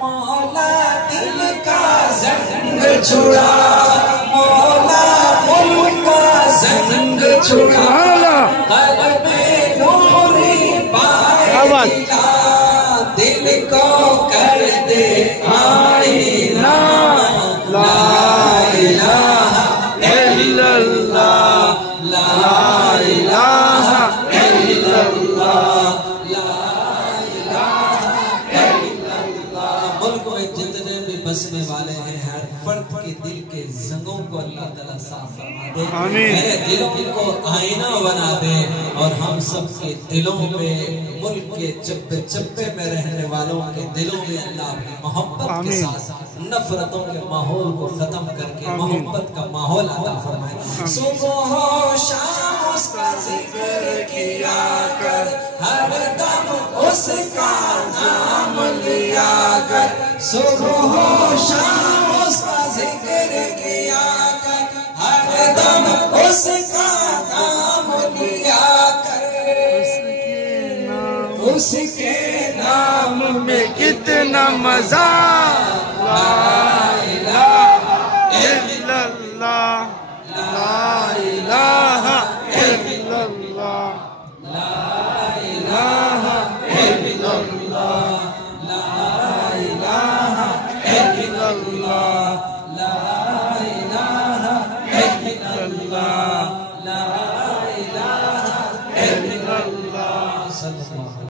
مولا دل کا زنگ چھڑا، مولا ملک کا زنگ چھڑا، قلب نوری پائے دلا، دل کو کر دے آئینہ، لا الہ الا اللہ، لا الہ الا اللہ، بسنے والے ہیں، ہر فرد کے دل کے زنگوں کو اللہ تعالیٰ صاف فرما دے، میرے دلوں کو آئینہ بنا دے، اور ہم سب کے دلوں میں، ملک کے چپے چپے میں رہنے والوں کے دلوں میں اللہ اپنی محبت کے ساتھ نفرتوں کے ماحول کو ختم کر کے محبت کا ماحول عطا فرمائے۔ صبح و شام اس کا ذکر کیا کر، ہر دم اس کا نام لیا کر، صبح و شام اس کا ذکر کیا کر، ہر دم اس کا نام لیا کر، اس کے نام میں کتنا مزہ، لا الہ الا اللہ، لا الہ الا اللہ، لا الہ الا اللہ، لا الہ الا اللہ۔